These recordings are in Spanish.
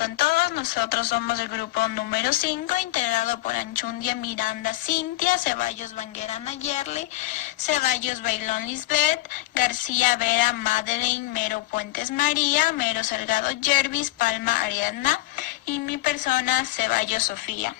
con todos. Nosotros somos el grupo número 5, integrado por Anchundia Miranda Cintia, Ceballos Banguera Nayerli, Ceballos Bailón Lisbeth, García Vera Madeleine, Mero Puentes María, Mero Salgado Jervis, Palma Ariadna y mi persona Ceballos Sofía.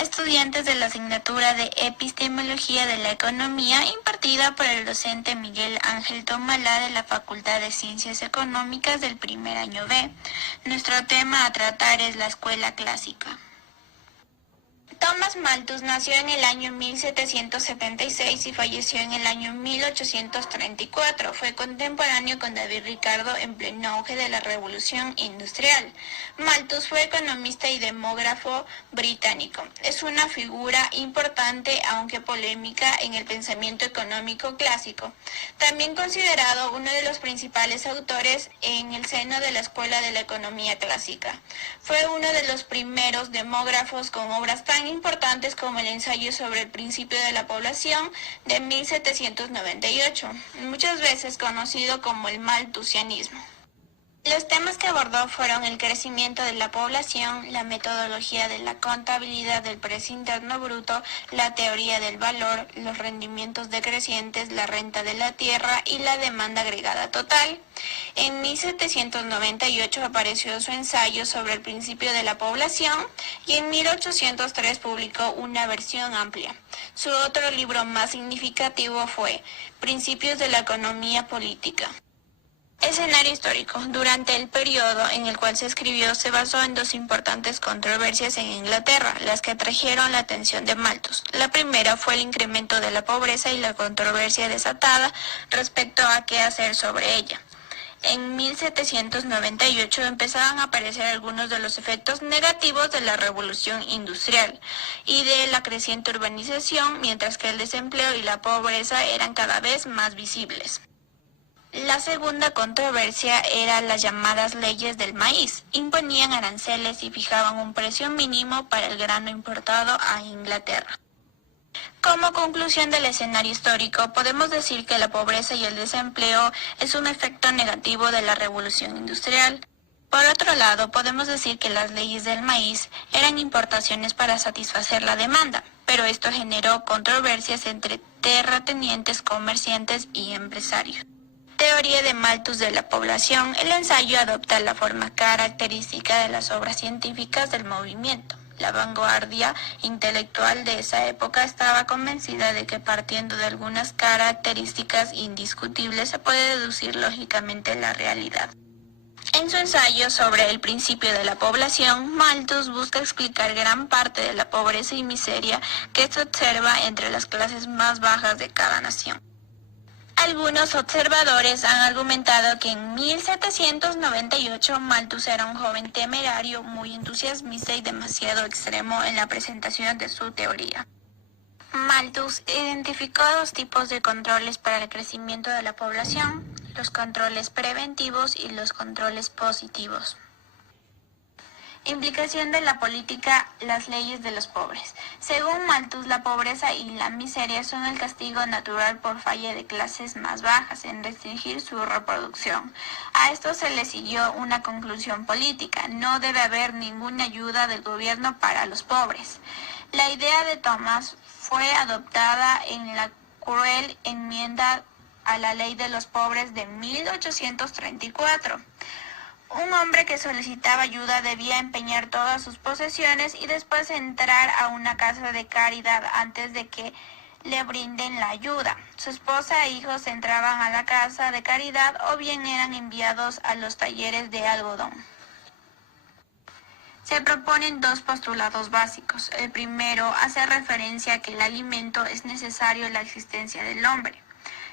Estudiantes de la asignatura de Epistemología de la Economía impartida por el docente Miguel Ángel Tomalá de la Facultad de Ciencias Económicas del primer año B. Nuestro tema a tratar es la escuela clásica. Thomas Malthus nació en el año 1776 y falleció en el año 1834. Fue contemporáneo con David Ricardo en pleno auge de la Revolución Industrial. Malthus fue economista y demógrafo británico. Es una figura importante, aunque polémica, en el pensamiento económico clásico. También considerado uno de los principales autores en el seno de la Escuela de la Economía Clásica. Fue uno de los primeros demógrafos con obras tan importantes como el ensayo sobre el principio de la población de 1798, muchas veces conocido como el malthusianismo. Los temas que abordó fueron el crecimiento de la población, la metodología de la contabilidad del precio interno bruto, la teoría del valor, los rendimientos decrecientes, la renta de la tierra y la demanda agregada total. En 1798 apareció su ensayo sobre el principio de la población y en 1803 publicó una versión amplia. Su otro libro más significativo fue Principios de la economía política. Escenario histórico. Durante el periodo en el cual se escribió se basó en dos importantes controversias en Inglaterra, las que atrajeron la atención de Malthus. La primera fue el incremento de la pobreza y la controversia desatada respecto a qué hacer sobre ella. En 1798 empezaban a aparecer algunos de los efectos negativos de la revolución industrial y de la creciente urbanización, mientras que el desempleo y la pobreza eran cada vez más visibles. La segunda controversia era las llamadas leyes del maíz. Imponían aranceles y fijaban un precio mínimo para el grano importado a Inglaterra. Como conclusión del escenario histórico, podemos decir que la pobreza y el desempleo es un efecto negativo de la revolución industrial. Por otro lado, podemos decir que las leyes del maíz eran importaciones para satisfacer la demanda, pero esto generó controversias entre terratenientes, comerciantes y empresarios. Teoría de Malthus de la población. El ensayo adopta la forma característica de las obras científicas del movimiento. La vanguardia intelectual de esa época estaba convencida de que partiendo de algunas características indiscutibles se puede deducir lógicamente la realidad. En su ensayo sobre el principio de la población, Malthus busca explicar gran parte de la pobreza y miseria que se observa entre las clases más bajas de cada nación. Algunos observadores han argumentado que en 1798 Malthus era un joven temerario, muy entusiasmista y demasiado extremo en la presentación de su teoría. Malthus identificó dos tipos de controles para el crecimiento de la población, los controles preventivos y los controles positivos. Implicación de la política, las leyes de los pobres. Según Malthus, la pobreza y la miseria son el castigo natural por falla de clases más bajas en restringir su reproducción. A esto se le siguió una conclusión política: no debe haber ninguna ayuda del gobierno para los pobres. La idea de Thomas fue adoptada en la cruel enmienda a la ley de los pobres de 1834. Un hombre que solicitaba ayuda debía empeñar todas sus posesiones y después entrar a una casa de caridad antes de que le brinden la ayuda. Su esposa e hijos entraban a la casa de caridad o bien eran enviados a los talleres de algodón. Se proponen dos postulados básicos. El primero hace referencia a que el alimento es necesario en la existencia del hombre.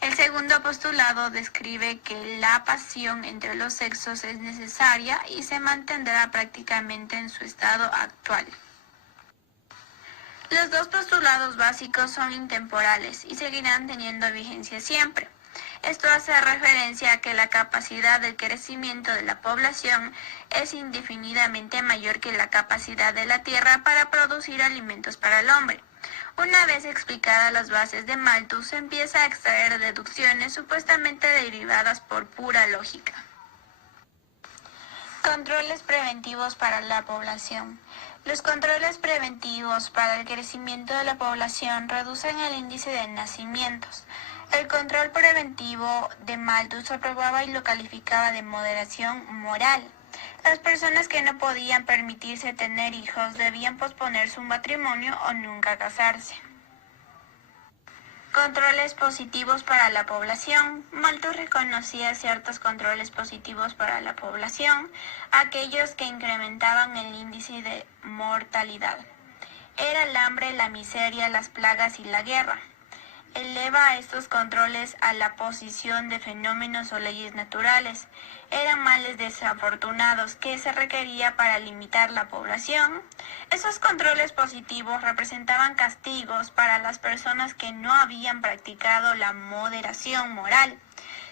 El segundo postulado describe que la pasión entre los sexos es necesaria y se mantendrá prácticamente en su estado actual. Los dos postulados básicos son intemporales y seguirán teniendo vigencia siempre. Esto hace referencia a que la capacidad del crecimiento de la población es indefinidamente mayor que la capacidad de la tierra para producir alimentos para el hombre. Una vez explicadas las bases de Malthus, se empieza a extraer deducciones supuestamente derivadas por pura lógica. Controles preventivos para la población. Los controles preventivos para el crecimiento de la población reducen el índice de nacimientos. El control preventivo de Malthus aprobaba y lo calificaba de moderación moral. Las personas que no podían permitirse tener hijos debían posponer su matrimonio o nunca casarse. Controles positivos para la población. Malthus reconocía ciertos controles positivos para la población, aquellos que incrementaban el índice de mortalidad. Era el hambre, la miseria, las plagas y la guerra. Eleva a estos controles a la posición de fenómenos o leyes naturales. Eran males desafortunados que se requería para limitar la población. Esos controles positivos representaban castigos para las personas que no habían practicado la moderación moral.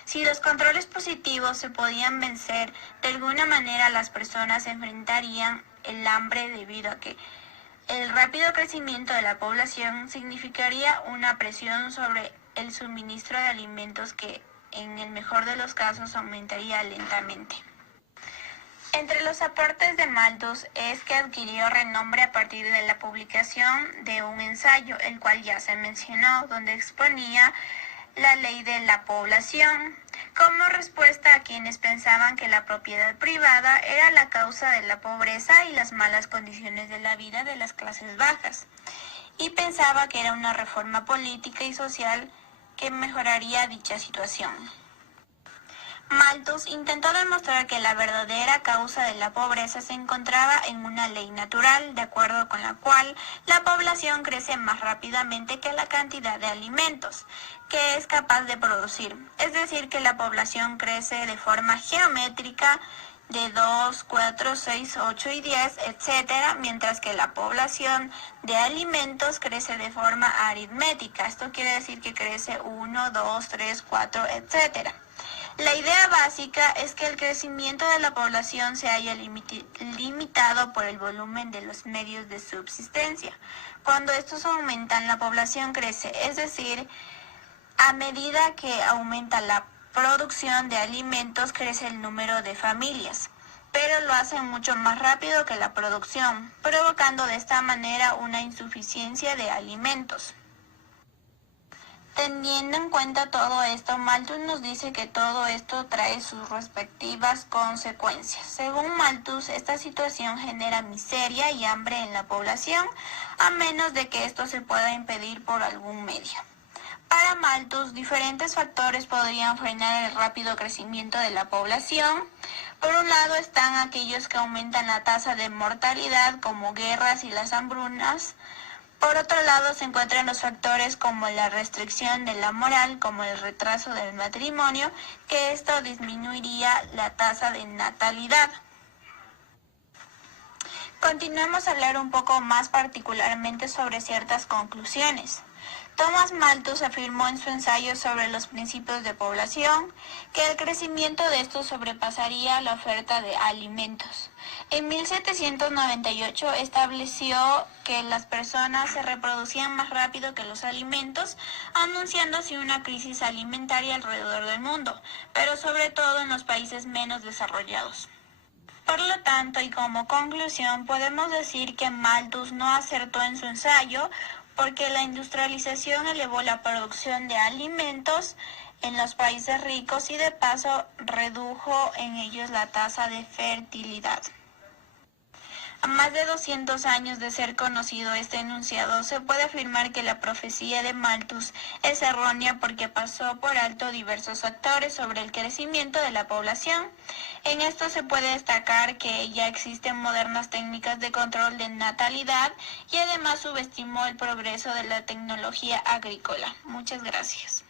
Si los controles positivos se podían vencer, de alguna manera las personas enfrentarían el hambre debido a que el rápido crecimiento de la población significaría una presión sobre el suministro de alimentos que, en el mejor de los casos, aumentaría lentamente. Entre los aportes de Malthus es que adquirió renombre a partir de la publicación de un ensayo, el cual ya se mencionó, donde exponía la ley de la población, como respuesta a quienes pensaban que la propiedad privada era la causa de la pobreza y las malas condiciones de la vida de las clases bajas, y pensaba que era una reforma política y social que mejoraría dicha situación. Malthus intentó demostrar que la verdadera causa de la pobreza se encontraba en una ley natural, de acuerdo con la cual la población crece más rápidamente que la cantidad de alimentos que es capaz de producir. Es decir, que la población crece de forma geométrica de 2, 4, 6, 8 y 10, etc., mientras que la población de alimentos crece de forma aritmética. Esto quiere decir que crece 1, 2, 3, 4, etc. La idea básica es que el crecimiento de la población se haya limitado por el volumen de los medios de subsistencia. Cuando estos aumentan, la población crece, es decir, a medida que aumenta la producción de alimentos, crece el número de familias, pero lo hacen mucho más rápido que la producción, provocando de esta manera una insuficiencia de alimentos. Teniendo en cuenta todo esto, Malthus nos dice que todo esto trae sus respectivas consecuencias. Según Malthus, esta situación genera miseria y hambre en la población, a menos de que esto se pueda impedir por algún medio. Para Malthus, diferentes factores podrían frenar el rápido crecimiento de la población. Por un lado están aquellos que aumentan la tasa de mortalidad, como guerras y las hambrunas. Por otro lado se encuentran los factores como la restricción de la moral, como el retraso del matrimonio, que esto disminuiría la tasa de natalidad. Continuemos a hablar un poco más particularmente sobre ciertas conclusiones. Thomas Malthus afirmó en su ensayo sobre los principios de población que el crecimiento de estos sobrepasaría la oferta de alimentos. En 1798 estableció que las personas se reproducían más rápido que los alimentos, anunciando así una crisis alimentaria alrededor del mundo, pero sobre todo en los países menos desarrollados. Por lo tanto, y como conclusión, podemos decir que Malthus no acertó en su ensayo, porque la industrialización elevó la producción de alimentos en los países ricos y de paso redujo en ellos la tasa de fertilidad. A más de 200 años de ser conocido este enunciado, se puede afirmar que la profecía de Malthus es errónea porque pasó por alto diversos factores sobre el crecimiento de la población. En esto se puede destacar que ya existen modernas técnicas de control de natalidad y además subestimó el progreso de la tecnología agrícola. Muchas gracias.